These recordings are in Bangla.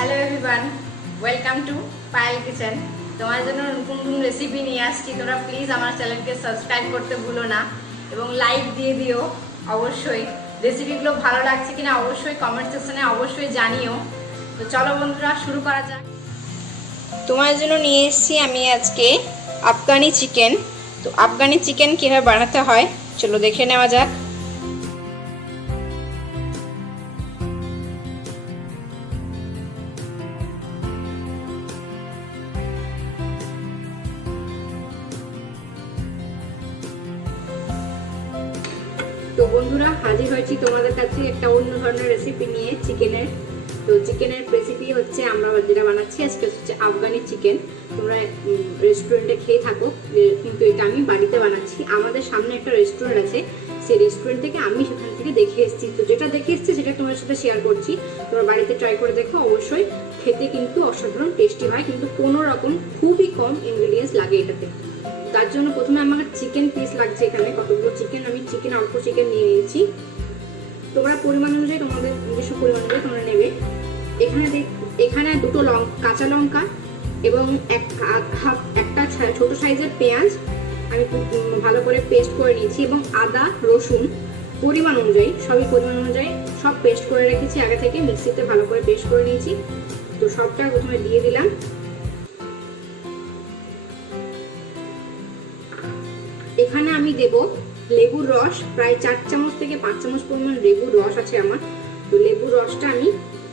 Hello everyone, welcome to Payel kitchen. তোমার জন্য নতুন নতুন রেসিপি নিয়ে আসছি। তোমরা প্লিজ আমার চ্যানেলকে সাবস্ক্রাইব করতে ভুলো না এবং লাইক দিয়ে দিও। অবশ্যই রেসিপিগুলো ভালো লাগছে কিনা অবশ্যই কমেন্ট সেকশনে অবশ্যই জানিও। তো চলো বন্ধুরা, শুরু করা যাক। তোমার জন্য নিয়ে এসেছি আমি আজকে আফগানি চিকেন। তো আফগানি চিকেন কীভাবে বানাতে হয় চলো দেখে নেওয়া যাক। তো বন্ধুরা, হাজির হয়েছি তোমাদের কাছে একটা অন্য ধরনের রেসিপি নিয়ে চিকেনের। তো চিকেনের রেসিপি হচ্ছে আমরা যেটা বানাচ্ছি আজকে হচ্ছে আফগানি চিকেন। তোমরা রেস্টুরেন্টে খেয়ে থাকো, কিন্তু এটা আমি বাড়িতে বানাচ্ছি। আমাদের সামনে একটা রেস্টুরেন্ট আছে, সেই রেস্টুরেন্ট থেকে আমি সেখান থেকে দেখে এসেছি। তো যেটা দেখে এসেছি সেটা তোমাদের সাথে শেয়ার করছি। তোমরা বাড়িতে ট্রাই করে দেখো, অবশ্যই খেতে কিন্তু অসাধারণ টেস্টি হয়, কিন্তু কোনো রকম খুবই কম ইনগ্রিডিয়েন্টস লাগে এটাতে। তার জন্য প্রথমে আমার চিকেন পিস লাগছে। এখানে কতগুলো চিকেন, আমি অল্প চিকেন নিয়ে নিয়েছি। তোমরা পরিমাণ অনুযায়ী তোমাদের নিজস্ব পরিমাণ অনুযায়ী তোমরা নেবে। এখানে দুটো কাঁচা লঙ্কা এবং একটা ছোট সাইজের পেঁয়াজ আমি ভালো করে পেস্ট করে নিয়েছি, এবং আদা রসুন পরিমাণ অনুযায়ী, সবই পরিমাণ অনুযায়ী সব পেস্ট করে রেখেছি আগে থেকে, মিক্সিতে ভালো করে পেস্ট করে নিয়েছি। তো সবটা প্রথমে দিয়ে দিলাম। এখানে আমি দেব লেবুর রস, প্রায় 4 চামচ থেকে 5 চামচ পরিমাণ লেবুর রস আছে আমার। তো লেবুর রসটা আমি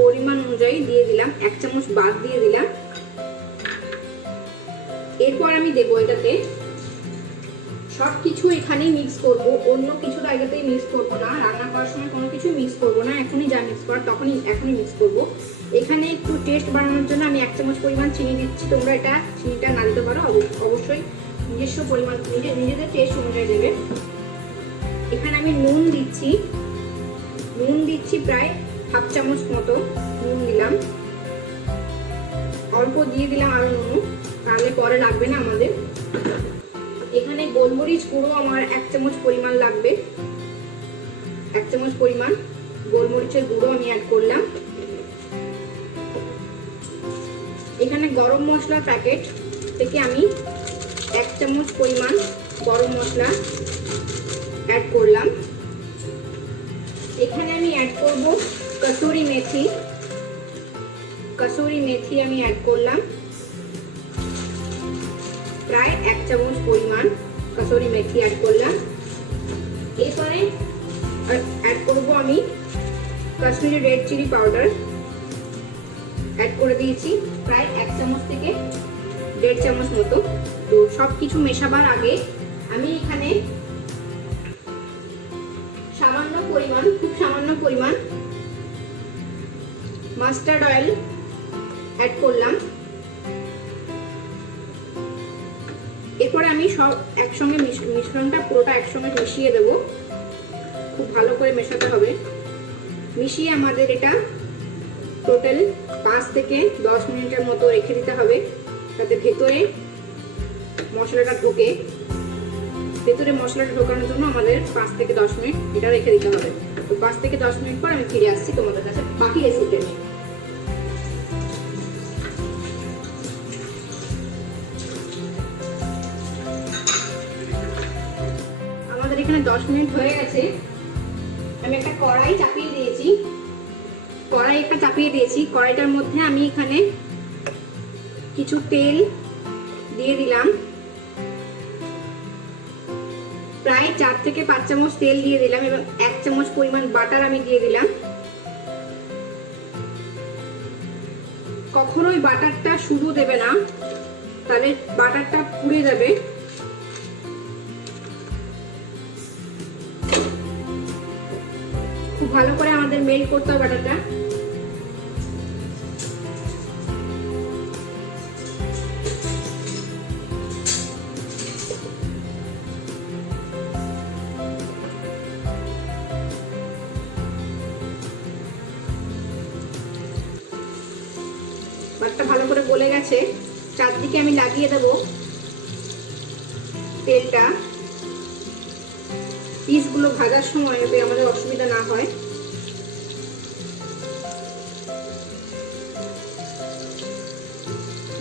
পরিমাণ অনুযায়ী দিয়ে দিলাম, 1 চামচ বাদ দিয়ে দিলাম। এরপর আমি দেব এটাতে সবকিছু এখানেই মিক্স করব, অন্য কিছু জায়গাতেই মিক্স করব না। রান্না করার সময় কোনো কিছু মিক্স করব না, এখনই যা মিক্স করার এখনই মিক্স করব। এখানে একটু টেস্ট বাড়ানোর জন্য আমি 1 চামচ পরিমাণ চিনি দিচ্ছি। তোমরা চিনিটা না দিতে পারো, অবশ্যই নিজস্ব পরিমাণ নিজেদের টেস্ট অনুযায়ী দেবে। এখানে আমি নুন দিচ্ছি প্রায় 1/2 চামচ মতো নুন দিলাম। অল্প দিয়ে দিলাম আরো নুন, তাহলে পরে লাগবে না আমাদের। এখানে গোলমরিচ গুঁড়ো আমার 1 চামচ পরিমাণ লাগবে। 1 চামচ পরিমাণ গোলমরিচের গুঁড়ো আমি অ্যাড করলাম। এখানে গরম মশলার প্যাকেট থেকে আমি 1 চামচ পরিমাণ গরম মশলা অ্যাড করলাম। এখানে আমি অ্যাড করব কসুরি মেথি আমি অ্যাড করলাম, প্রায় 1 চামচ পরিমাণ কসুরি মেথি অ্যাড করলাম। এরপরে অ্যাড করব আমি Kashmiri red chilli powder add করে দিয়েছি, প্রায় 1 চামচ থেকে 1.5 চামচ মতো। তো সব কিছু মেশাবার আগে আমি এখানে খুব সামান্য পরিমাণ মাস্টার্ড অয়েল অ্যাড করলাম। এরপরে আমি সব একসঙ্গে মিশ্রণটা পুরোটা একসঙ্গে মিশিয়ে দেব। খুব ভালো করে মেশাতে হবে। মিশিয়ে আমাদের এটা টোটাল 5 থেকে 10 মিনিটের মতো রেখে দিতে হবে, যাতে ভেতরে মশলাটা ঢোকে। ভেতরে মশলাটা ঢোকানোর জন্য আমাদের 5 থেকে 10 মিনিট এটা রেখে দিতে হবে। তো 5 থেকে 10 মিনিট পর আমি ফিরে আসছি তোমাদের কাছে বাকি রেসিপিটা নিয়ে। আমাদের এখানে 10 মিনিট হয়ে গেছে। আমি একটা কড়াই চাপিয়ে দিয়েছি। কড়াইটার মধ্যে আমি এখানে কিছু তেল দিয়ে দিলাম, প্রায় 4 থেকে 5 চামচ তেল দিয়ে দিলাম, এবং 1 চামচ পরিমাণ বাটার আমি দিয়ে দিলাম। কখনোই বাটারটা শুধু দেবে না, তাহলে বাটারটা পুড়ে যাবে। খুব ভালো করে আমাদের মেল্ট করতে হবে বাটারটা। বাটারটা ভালো করে গলে গেছে। চারদিকে আমি লাগিয়ে দেব তেলটা, পিসগুলো ভাজার সময় যাতে আমাদের অসুবিধা না হয়।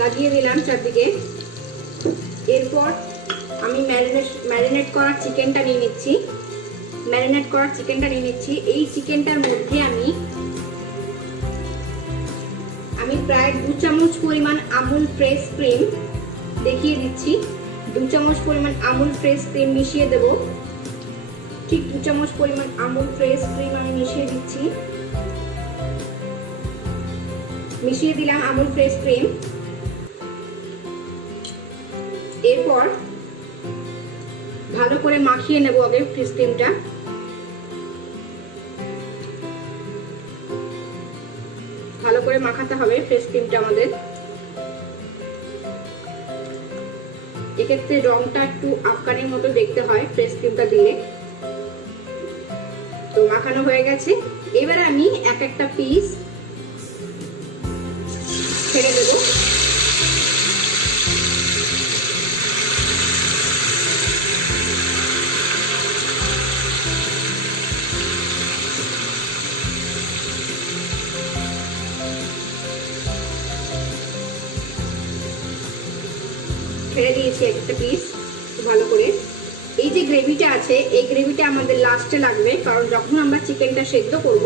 লাগিয়ে দিলাম চারদিকে। এরপর আমি ম্যারিনেট করা চিকেনটা নিয়ে নিচ্ছি। এই চিকেনটার মধ্যে আমি প্রায় 2 চামচ পরিমাণ আমুল ফ্রেশ ক্রিম দেখিয়ে দিচ্ছি। 2 চামচ পরিমাণ আমুল ফ্রেশ ক্রিম মিশিয়ে দেব। ঠিক 2 চামচ পরিমাণ আমুল ফ্রেশ ক্রিম আমি মিশিয়ে দিচ্ছি। মিশিয়ে দিলাম আমুল ফ্রেশ ক্রিম। এরপর ভালো করে মাখিয়ে নেব আগে ফ্রেশ ক্রিমটা। ভালো করে মাখাতে হবে ফ্রেশ ক্রিমটা আমাদের। এক্ষেত্রে রংটা একটু আফগানির মতো দেখতে হয় ফ্রেশ ক্রিমটা দিলে। তো মাখানো হয়ে গেছে। এবার আমি একটা পিস ছেড়ে দেব। ছেড়ে দিয়েছি একটা পিস ভালো করে। এই যে গ্রেভিটা আছে, এই গ্রেভিটা আমাদের লাস্টে লাগবে, কারণ যখন আমরা চিকেনটা সেদ্ধ করব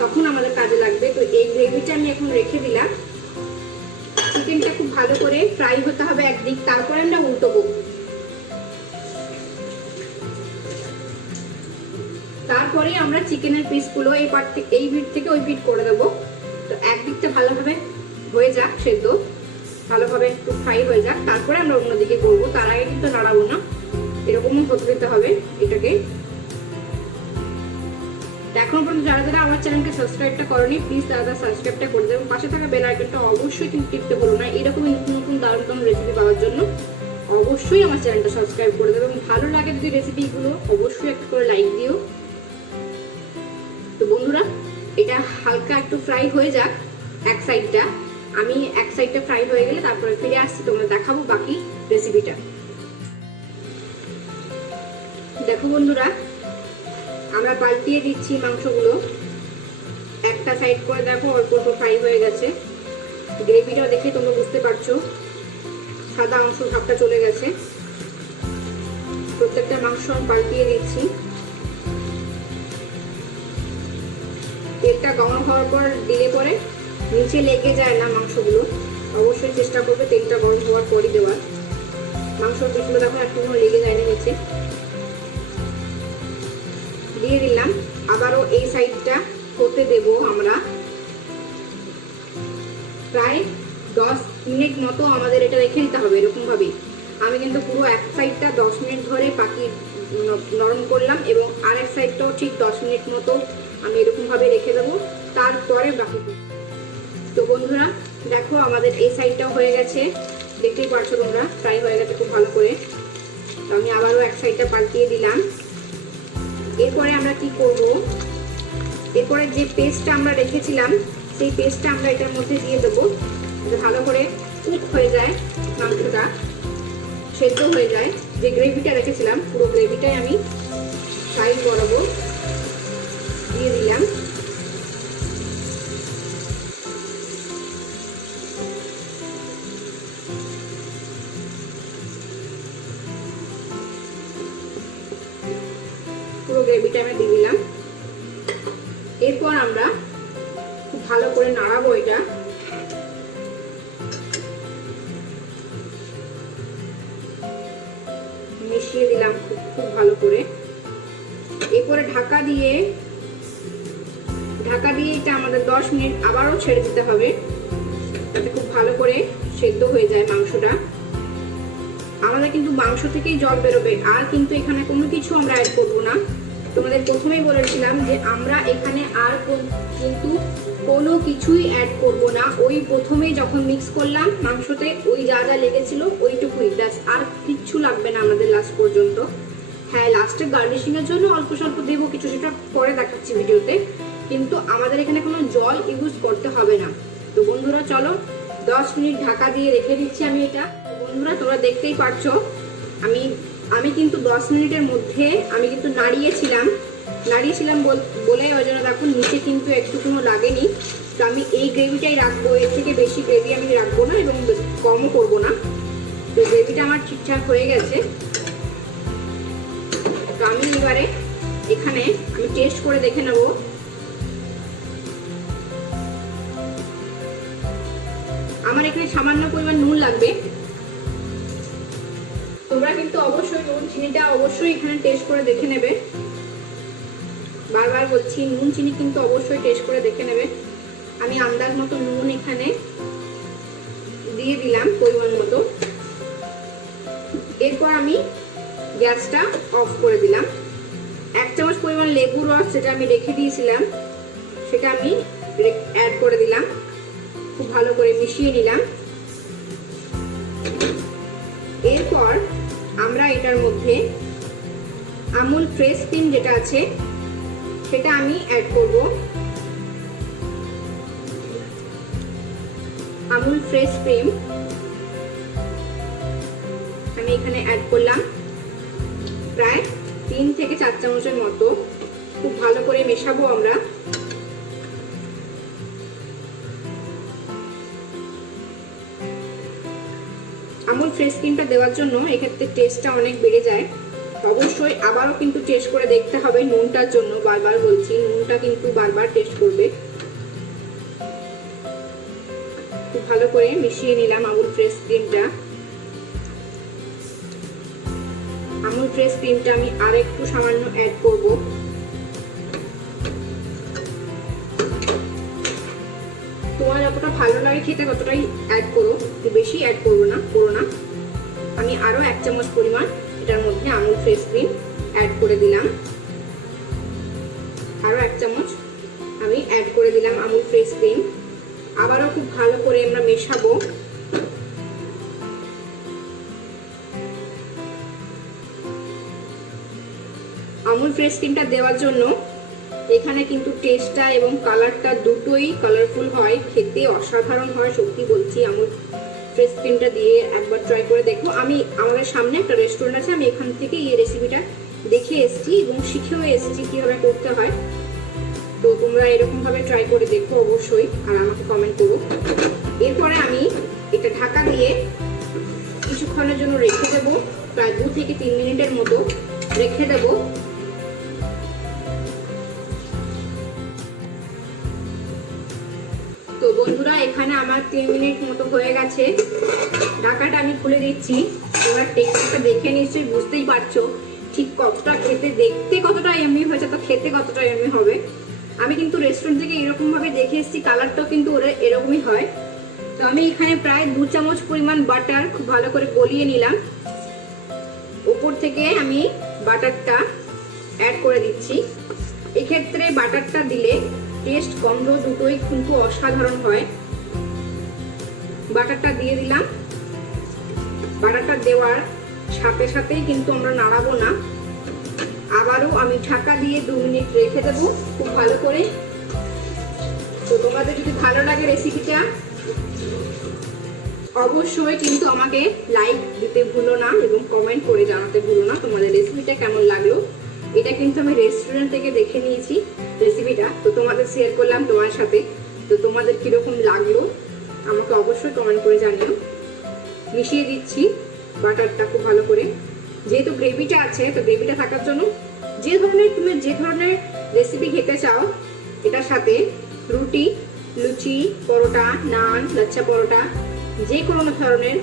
তখন আমাদের কাজে লাগবে। তো এই গ্রেভিটা আমি এখন রেখে দিলাম। চিকেনটা খুব ভালো করে ফ্রাই হতে হবে একদিক, তারপরে আমরা উল্টোবো। তারপরে আমরা চিকেনের পিসগুলো এই পিঠ থেকে ওই পিঠ করে দেবো। তো একদিকটা ভালোভাবে হয়ে যাক সেদ্ধ, ভালোভাবে একটু ফ্রাই হয়ে যাক, তারপরে আমরা অন্যদিকে করবো। তার আগে কিন্তু নাড়াবো না, এরকমই হতে দিতে হবে এটাকে। এখনো পর্যন্ত যারা আমার চ্যানেলকে সাবস্ক্রাইবটা করনি, প্লিজ তারা সাবস্ক্রাইবটা করে দেবেন। পাশে থাকা বেল আইকনটা অবশ্যই কিন্তু টিপতে ভুলো না। এরকমই নতুন দারুণ রেসিপি পাওয়ার জন্য অবশ্যই আমার চ্যানেলটা সাবস্ক্রাইব করে দেবেন। ভালো লাগে যদি রেসিপিগুলো অবশ্যই একটা করে লাইক দিও। তো বন্ধুরা, এটা হালকা একটু ফ্রাই হয়ে যাক এক সাইডটা। আমি এক সাইডটা ফ্রাই হয়ে গেলে তারপরে ফিরে আসছি, তোমরা দেখাবো বাকি রেসিপিটা। দেখো বন্ধুরা, আমরা পাল্টিয়ে দিচ্ছি মাংসগুলো। একটা সাইড করে দেখো অল্প অল্প ফ্রাই হয়ে গেছে। গ্রেভিটাও দেখে তোমরা বুঝতে পারছো সাদা অংশ ভাবটা চলে গেছে। প্রত্যেকটা মাংস আমি পাল্টিয়ে দিচ্ছি। তেলটা গরম হওয়ার পর দিলে পরে নিচে লেগে যায় না মাংসগুলো। অবশ্যই চেষ্টা করবে তেলটা গরম হওয়ার পরই দেওয়ার। মাংসর পিসগুলো দেখো একটু লেগে যায় না নিচে। দিয়ে দিলাম। আবারও এই সাইডটা হতে দেব আমরা প্রায় 10 মিনিট মতো। আমাদের এটা রেখে দিতে হবে এরকম ভাবেই। আমি কিন্তু পুরো এক সাইডটা 10 মিনিট ধরে পাকি নরম করলাম এবং আরেক সাইডটাও ঠিক 10 মিনিট মতো আমি এরকম ভাবে রেখে দেবো, তারপরে বাকি। তো বন্ধুরা দেখো, আমাদের এই সাইডটাও হয়ে গেছে, দেখতেই পারছো তোমরা ফ্রাই হয়ে গেছে খুব ভালো করে। তো আমি আবারও এক সাইডটা পাল্টিয়ে দিলাম। এরপরে আমরা কি করব, এরপরে যে পেস্টটা আমরা রেখেছিলাম সেই পেস্টটা আমরা এটার মধ্যে দিয়ে দেবো, ভালো করে কুক হয়ে যায়, মাংসটা সেদ্ধ হয়ে যায়। যে গ্রেভিটা রেখেছিলাম পুরো গ্রেভিটাই আমি ফ্রাই করবো। দিয়ে দিলাম। পুরো গ্রেভিটা আমি দিয়ে দিলাম। এরপর আমরা খুব ভালো করে নাড়াবো এটা। মিশিয়ে দিলাম খুব ভালো করে। এরপরে ঢাকা দিয়ে এটা আমাদের 10 মিনিট আবারও ছেড়ে দিতে হবে, যাতে খুব ভালো করে সেদ্ধ হয়ে যায় মাংসটা। আমাদের কিন্তু মাংস থেকেই জল বেরোবে, আর কিন্তু এখানে কোনো কিছু আমরা অ্যাড করবো না। তোমাদের প্রথমেই বলেছিলাম যে আমরা এখানে আর কিন্তু কোনো কিছুই অ্যাড করব না। ওই প্রথমেই যখন মিক্স করলাম মাংসতে ওই যা যা লেগেছিল ওইটুকুই, ব্যাস, আর কিচ্ছু লাগবে না আমাদের লাস্ট পর্যন্ত। হ্যাঁ, লাস্টে গার্নিশিংয়ের জন্য অল্প স্বল্প দেবো কিছু, সেটা পরে দেখাচ্ছি ভিডিওতে, কিন্তু আমাদের এখানে কোনো জল ইউজ করতে হবে না। তো বন্ধুরা চলো 10 মিনিট ঢাকা দিয়ে রেখে দিচ্ছি আমি এটা। বন্ধুরা তোমরা দেখতেই পারছো আমি কিন্তু 10 মিনিটের মধ্যে আমি কিন্তু নাড়িয়েছিলাম বলে ওই জন্য দেখো নিচে কিন্তু একটু কোনো লাগেনি। তো আমি এই গ্রেভিটাই রাখবো, এর থেকে বেশি গ্রেভি আমি রাখবো না এবং কমও করবো না। তো গ্রেভিটা আমার ঠিকঠাক হয়ে গেছে। তো আমি এবারে এখানে আমি টেস্ট করে দেখে নেব। আমার এখানে সামান্য পরিমাণ নুন লাগবে। তোমরা কিন্তু অবশ্যই নুন চিনিটা অবশ্যই এখানে টেস্ট করে দেখে নেবে। বারবার বলছি, নুন চিনি কিন্তু অবশ্যই টেস্ট করে দেখে নেবে। আমি আন্দাজ মতো নুন এখানে দিয়ে দিলাম পরিমাণ মতো। এরপর আমি গ্যাসটা অফ করে দিলাম। 1 চামচ পরিমাণ লেবুর রস যেটা আমি রেখে দিয়েছিলাম সেটা আমি অ্যাড করে দিলাম। খুব ভালো করে মিশিয়ে নিলাম। এরপর আমরা এটার মধ্যে আমুল ফ্রেশ ক্রিম যেটা আছে সেটা আমি অ্যাড করব। আমুল ফ্রেশ ক্রিম আমি এখানে অ্যাড করলাম প্রায় 3 থেকে 4 চামচের মতো। খুব ভালো করে মেশাবো আমরা। আমুল ফ্রেশ ক্রিমটা দেওয়ার জন্য এক্ষেত্রে টেস্টটা অনেক বেড়ে যায়। অবশ্যই আবারও কিন্তু টেস্ট করে দেখতে হবে নুনটার জন্য। বারবার বলছি, নুনটা কিন্তু বারবার টেস্ট করবে। খুব ভালো করে মিশিয়ে নিলাম আমুল ফ্রেশ ক্রিমটা। আমুল ফ্রেশ ক্রিমটা আমি আর একটু সামান্য অ্যাড করব। তোমার যতটা ভালো লাগে খেতে ততটাই অ্যাড করো, বেশি অ্যাড করবো না, করো না। আমি আরো 1 চামচ পরিমাণ এটার মধ্যে আমুল ফ্রেশ ক্রিম অ্যাড করে দিলাম। আরো 1 চামচ আমি অ্যাড করে দিলাম আমুল ফ্রেশ ক্রিম। আবারও খুব ভালো করে আমরা মেশাবো। আমুল ফ্রেশ ক্রিমটা দেওয়ার জন্য এখানে কিন্তু টেস্টটা এবং কালারটা দুটোই কালারফুল হয়, খেতে অসাধারণ হয়। সত্যি বলছি, আমুল ফ্রেশ ক্রিমটা দিয়ে একবার ট্রাই করে দেখো। আমি আমাদের সামনে একটা রেস্টুরেন্ট আছে, আমি এখান থেকে এই রেসিপিটা দেখে এসেছি এবং শিখেও এসেছি কিভাবে করতে হয়। তো তোমরা এরকমভাবে ট্রাই করে দেখো অবশ্যই, আর আমাকে কমেন্ট করো। এরপরে আমি এটা ঢাকা দিয়ে কিছুক্ষণের জন্য রেখে দেবো, প্রায় 2 থেকে 3 মিনিটের মতো রেখে দেবো। তো বন্ধুরা, এখানে আমার 3 মিনিট মতো হয়ে গেছে। ঢাকাটা আমি খুলে দিচ্ছি। তোমরা টেক্সচারটা দেখে নিশ্চয়ই বুঝতেই পারছো ঠিক কতটা খেতে, দেখতে কতটা এমনি হয়েছে, তো খেতে কতটা এমনি হবে। আমি কিন্তু রেস্টুরেন্ট থেকে এরকম ভাবে দেখে এসেছি, কালারটাও কিন্তু ওরা এরকমই হয়। তো আমি এখানে প্রায় 2 চামচ পরিমাণ বাটার খুব ভালো করে গলিয়ে নিলাম। উপর থেকে আমি বাটারটা অ্যাড করে দিচ্ছি। এক্ষেত্রে বাটারটা দিলে টেস্ট গন্ধ দুটোই কিন্তু অসাধারণ হয়। বাটারটা দিয়ে দিলাম। বাটারটা দেওয়ার সাথে সাথেই কিন্তু আমরা নাড়াবো না, আবারও আমি ঢাকা দিয়ে 2 মিনিট রেখে দেবো খুব ভালো করে। তো তোমাদের যদি ভালো লাগে রেসিপিটা অবশ্যই কিন্তু আমাকে লাইক দিতে ভুলো না এবং কমেন্ট করে জানাতে ভুলো না তোমাদের রেসিপিটা কেমন লাগলো। এটা কিন্তু আমি রেস্টুরেন্ট থেকে দেখে নিয়েছি রেসিপিটা, তো তোমাদের শেয়ার করলাম তোমার সাথে। তো তোমাদের কিরকম লাগলো আমাকে অবশ্যই কমেন্ট করে জানিও। মিশিয়ে দিচ্ছি বাটারটা খুব ভালো করে। যেহেতু গ্রেভিটা আছে, তো গ্রেভিটা থাকার জন্য তুমি যে ধরনের রেসিপি খেতে চাও, এটার সাথে রুটি, লুচি, পরোটা, নান, লাচ্ছা পরোটা, যে কোনো ধরনের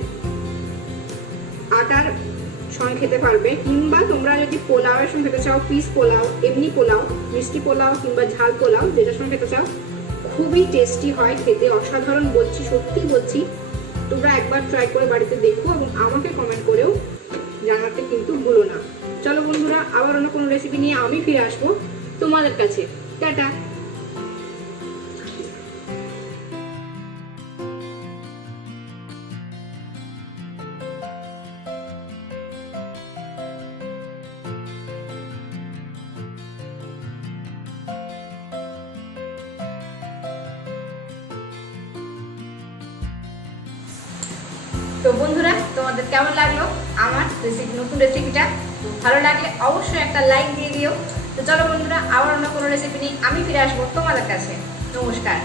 আটার সঙ্গে খেতে পারবে। কিংবা তোমরা যদি পোলাওয়ের সঙ্গে খেতে চাও, পিস পোলাও, এমনি পোলাও, মিষ্টি পোলাও কিংবা ঝাল পোলাও, যেটার সঙ্গে খেতে চাও, খুবই টেস্টি হয় খেতে, অসাধারণ বলছি, সত্যি বলছি। তোমরা একবার ট্রাই করে বাড়িতে দেখো এবং আমাকে কমেন্ট করেও জানাতে কিন্তু ভুলো না। চলো বন্ধুরা, আবার অন্য কোনো রেসিপি নিয়ে আমি ফিরে আসবো তোমাদের কাছে। টাটা। তো বন্ধুরা, তোমাদের কেমন লাগলো আমার নতুন রেসিপিটা? ভালো লাগলে অবশ্যই একটা লাইক দিয়ে দিও। তো চলো বন্ধুরা, আবার অন্য কোনো রেসিপি নিয়ে আমি ফিরে আসবো তোমাদের কাছে। নমস্কার।